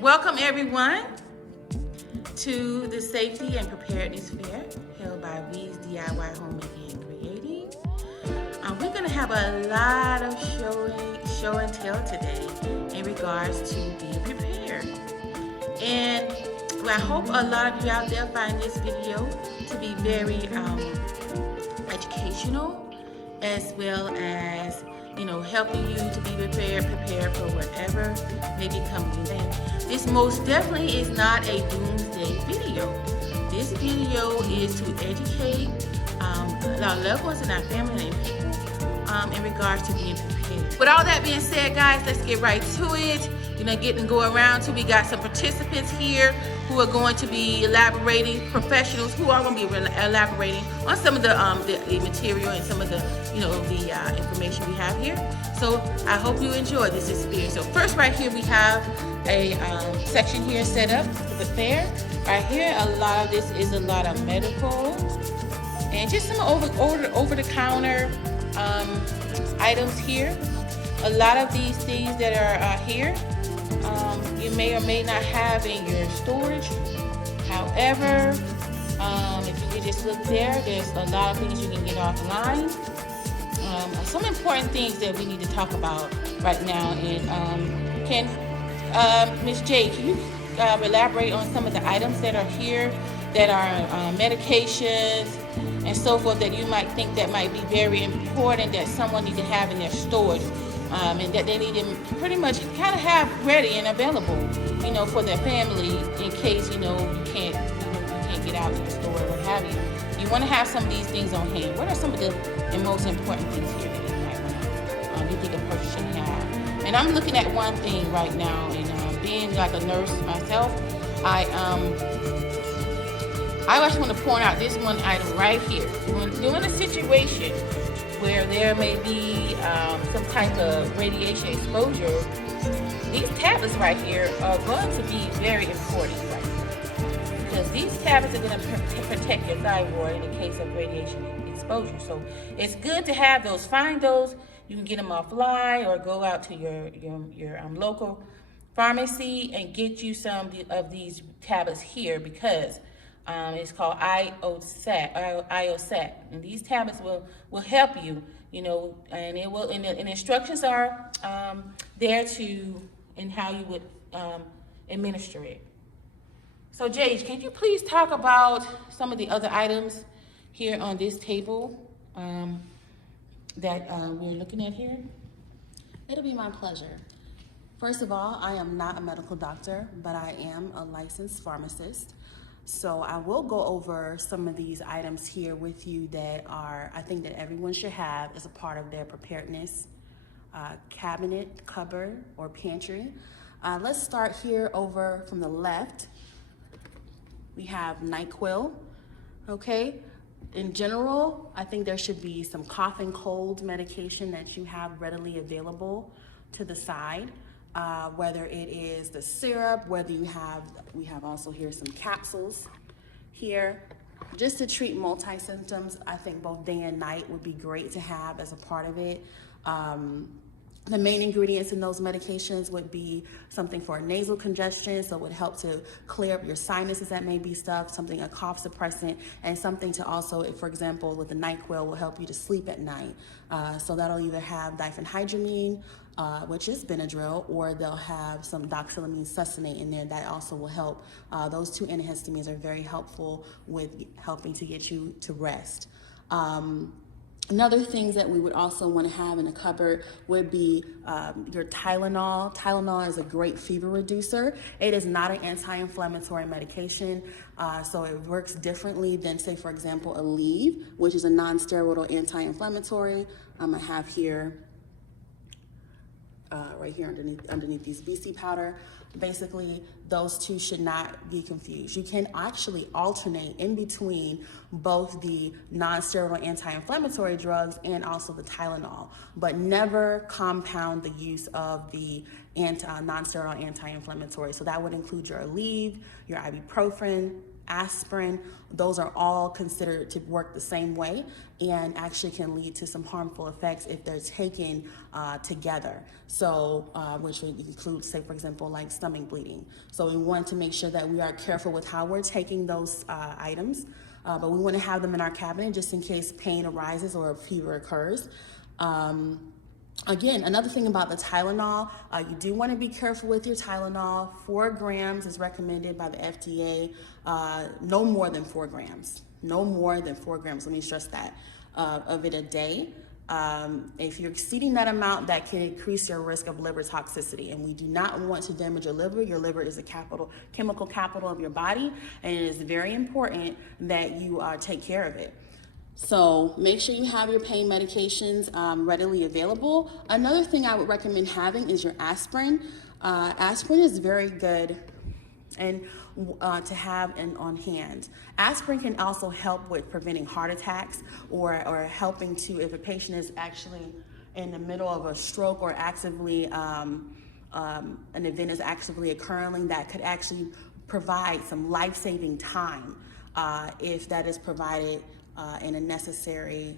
Welcome everyone to the Safety and Preparedness Fair held by We's DIY Homemaking and Creating. We're going to have a lot of show and tell today in regards to being prepared. And I hope a lot of you out there find this video to be very educational, as well as helping you to be prepared for whatever may be coming in. This most definitely is not a doomsday video. This video is to educate our loved ones and our family and people in regards to being prepared. With all that being said, guys, let's get right to it. Go around to. We got some participants here who are going to be elaborating, professionals who are going to be elaborating on some of the material and some of the the information we have here. So I hope you enjoy this experience. So first, right here we have a section here set up for the fair. Right here, a lot of this is a lot of medical and just some over the counter items here. A lot of these things that are here, you may or may not have in your storage. However, if you just look there, there's a lot of things you can get offline. Some important things that we need to talk about right now. And Ms. J, can you elaborate on some of the items that are here that are medications and so forth that you might think that might be very important that someone needs to have in their storage? And that they need to pretty much kind of have ready and available, for their family in case, you can't get out to the store or what have you. You want to have some of these things on hand. What are some of the most important things here that you think a person should have? And I'm looking at one thing right now, and being like a nurse myself, I actually want to point out this one item right here. When doing a situation where there may be some type of radiation exposure, these tablets right here are going to be very important right here, because these tablets are going to protect your thyroid in the case of radiation exposure. So it's good to have those. Find those. You can get them offline or go out to your local pharmacy and get you some of these tablets here, because it's called IOSAT, and these tablets will help you, and it will. And the instructions are there in how you would administer it. So, Jade, can you please talk about some of the other items here on this table that we're looking at here? It'll be my pleasure. First of all, I am not a medical doctor, but I am a licensed pharmacist. So I will go over some of these items here with you that I think that everyone should have as a part of their preparedness cabinet, cupboard, or pantry. Let's start here over from the left. We have NyQuil, okay? In general, I think there should be some cough and cold medication that you have readily available to the side. Whether it is the syrup, we have also here some capsules here, just to treat multi-symptoms. I think both day and night would be great to have as a part of it. The main ingredients in those medications would be something for nasal congestion, so it would help to clear up your sinuses that may be stuffed, something, a cough suppressant, and something to also, for example, with the NyQuil, will help you to sleep at night. So that'll either have diphenhydramine, which is Benadryl, or they'll have some doxylamine succinate in there that also will help. Those two antihistamines are very helpful with helping to get you to rest. Another things that we would also want to have in a cupboard would be your Tylenol. Tylenol is a great fever reducer. It is not an anti-inflammatory medication, so it works differently than, say, for example, Aleve, which is a non-steroidal anti-inflammatory. I have here, right here underneath these BC powder. Basically, those two should not be confused. You can actually alternate in between both the non-steroidal anti-inflammatory drugs and also the Tylenol, but never compound the use of the non-steroidal anti-inflammatory. So that would include your Aleve, your ibuprofen, aspirin, those are all considered to work the same way and actually can lead to some harmful effects if they're taken together. So, which would include, say, for example, like stomach bleeding. So we want to make sure that we are careful with how we're taking those items, but we want to have them in our cabinet just in case pain arises or a fever occurs. Again, another thing about the Tylenol, you do want to be careful with your Tylenol. 4 grams is recommended by the FDA, no more than 4 grams. No more than 4 grams, let me stress that, of it a day. If you're exceeding that amount, that can increase your risk of liver toxicity, and we do not want to damage your liver. Your liver is a chemical capital of your body, and it is very important that you take care of it. So make sure you have your pain medications readily available. Another thing I would recommend having is your aspirin. Aspirin is very good and to have on hand. Aspirin can also help with preventing heart attacks or helping to, if a patient is actually in the middle of a stroke or actively, an event is actively occurring, that could actually provide some life-saving time if that is provided in a necessary,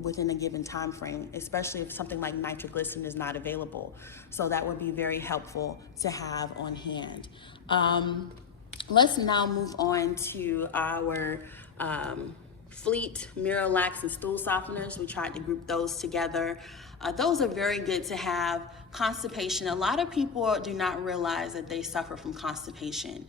within a given time frame, especially if something like nitroglycerin is not available. So that would be very helpful to have on hand. Let's now move on to our Fleet, Miralax, and stool softeners. We tried to group those together. Those are very good to have. Constipation, a lot of people do not realize that they suffer from constipation.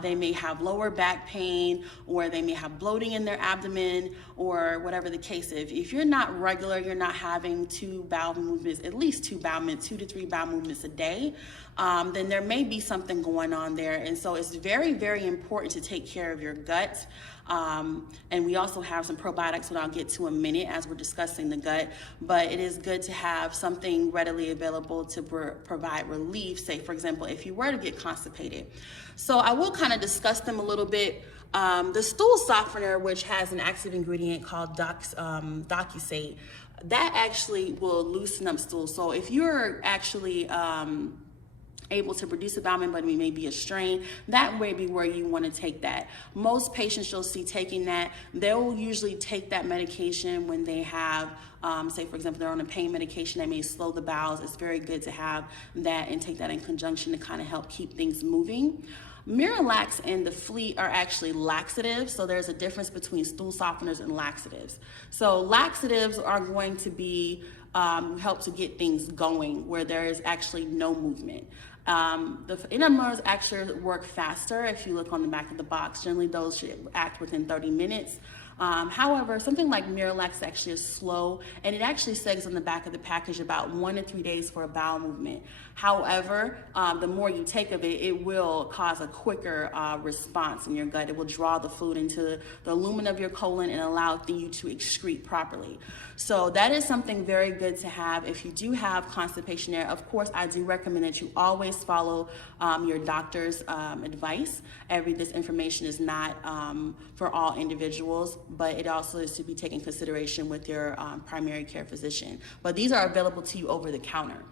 They may have lower back pain, or they may have bloating in their abdomen, or whatever the case is. If you're not regular, you're not having 2 bowel movements, at least 2 to 3 bowel movements a day, then there may be something going on there. And so it's very, very important to take care of your gut. And we also have some probiotics that I'll get to in a minute as we're discussing the gut, but it is good to have something readily available to provide relief, say, for example, if you were to get constipated. So I will kind of discuss them a little bit. The stool softener, which has an active ingredient called docusate, that actually will loosen up stools. So if you're actually able to produce a bowel movement, but it may be a strain, that may be where you want to take that. Most patients you'll see taking that, they'll usually take that medication when they have, say for example, they're on a pain medication that may slow the bowels. It's very good to have that and take that in conjunction to kind of help keep things moving. Miralax and the Fleet are actually laxatives, so there's a difference between stool softeners and laxatives. So laxatives are going to be help to get things going where there is actually no movement. The enemas actually work faster. If you look on the back of the box, generally those should act within 30 minutes. However, something like Miralax actually is slow, and it actually says on the back of the package about 1 to 3 days for a bowel movement. However, the more you take of it, it will cause a quicker response in your gut. It will draw the fluid into the lumen of your colon and allow you to excrete properly. So that is something very good to have if you do have constipation there. Of course, I do recommend that you always follow your doctor's advice. This information is not for all individuals, but it also is to be taken into consideration with your primary care physician. But these are available to you over the counter.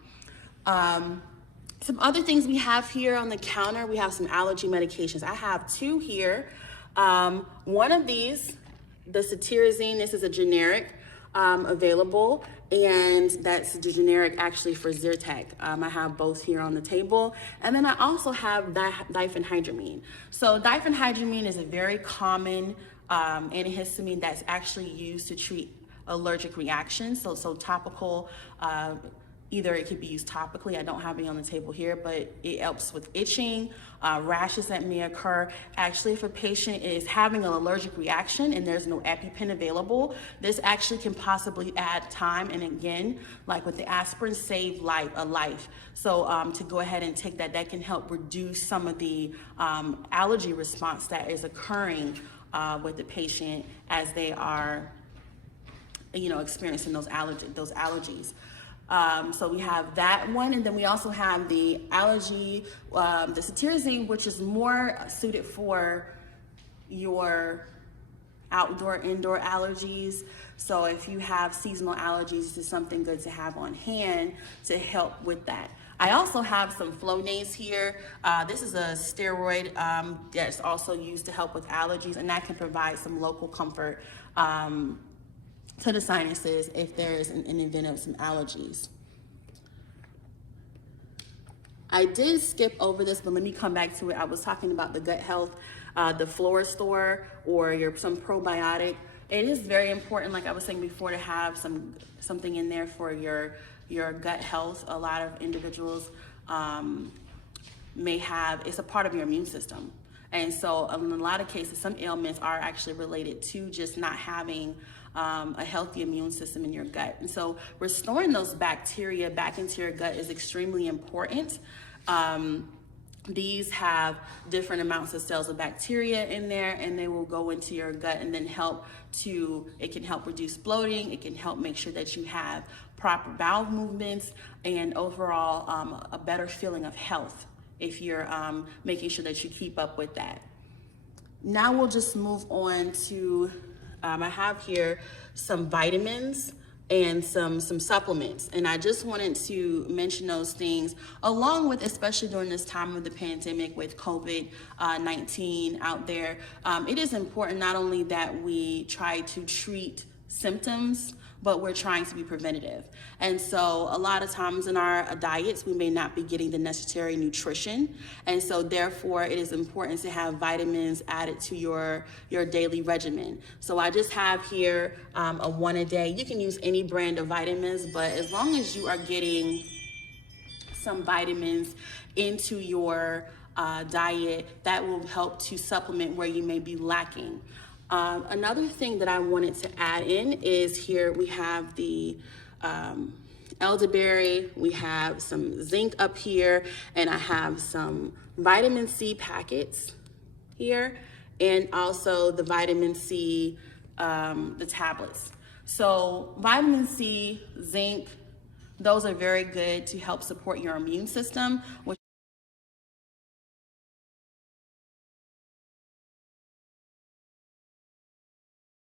Some other things we have here on the counter, we have some allergy medications. I have 2 here. One of these, the cetirizine, this is a generic available, and that's the generic actually for Zyrtec. I have both here on the table. And then I also have diphenhydramine. So diphenhydramine is a very common antihistamine that's actually used to treat allergic reactions. So topical, either it could be used topically, I don't have any on the table here, but it helps with itching, rashes that may occur. Actually, if a patient is having an allergic reaction and there's no EpiPen available, this actually can possibly add time, and again, like with the aspirin, save a life. So to go ahead and take that, that can help reduce some of the allergy response that is occurring with the patient as they are, experiencing those allergies. So we have that one, and then we also have the allergy, the cetirizine, which is more suited for your indoor allergies. So if you have seasonal allergies, this is something good to have on hand to help with that. I also have some Flonase here. This is a steroid that's also used to help with allergies, and that can provide some local comfort to the sinuses if there is an event of some allergies. I did skip over this, but let me come back to it. I was talking about the gut health, the Flora Store, or some probiotic. It is very important, like I was saying before, to have something in there for your gut health. A lot of individuals may have, it's a part of your immune system. And so in a lot of cases, some ailments are actually related to just not having a healthy immune system in your gut. And so restoring those bacteria back into your gut is extremely important. These have different amounts of cells of bacteria in there, and they will go into your gut and then it can help reduce bloating. It can help make sure that you have proper bowel movements and overall a better feeling of health if you're making sure that you keep up with that. Now we'll just move on to, I have here some vitamins and some supplements. And I just wanted to mention those things along with, especially during this time of the pandemic with COVID-19 out there. It is important not only that we try to treat symptoms, but we're trying to be preventative. And so a lot of times in our diets, we may not be getting the necessary nutrition. And so therefore it is important to have vitamins added to your daily regimen. So I just have here a 1 a day. You can use any brand of vitamins, but as long as you are getting some vitamins into your diet, that will help to supplement where you may be lacking. Another thing that I wanted to add in is here we have the elderberry, we have some zinc up here, and I have some vitamin C packets here, and also the vitamin C, the tablets. So vitamin C, zinc, those are very good to help support your immune system, which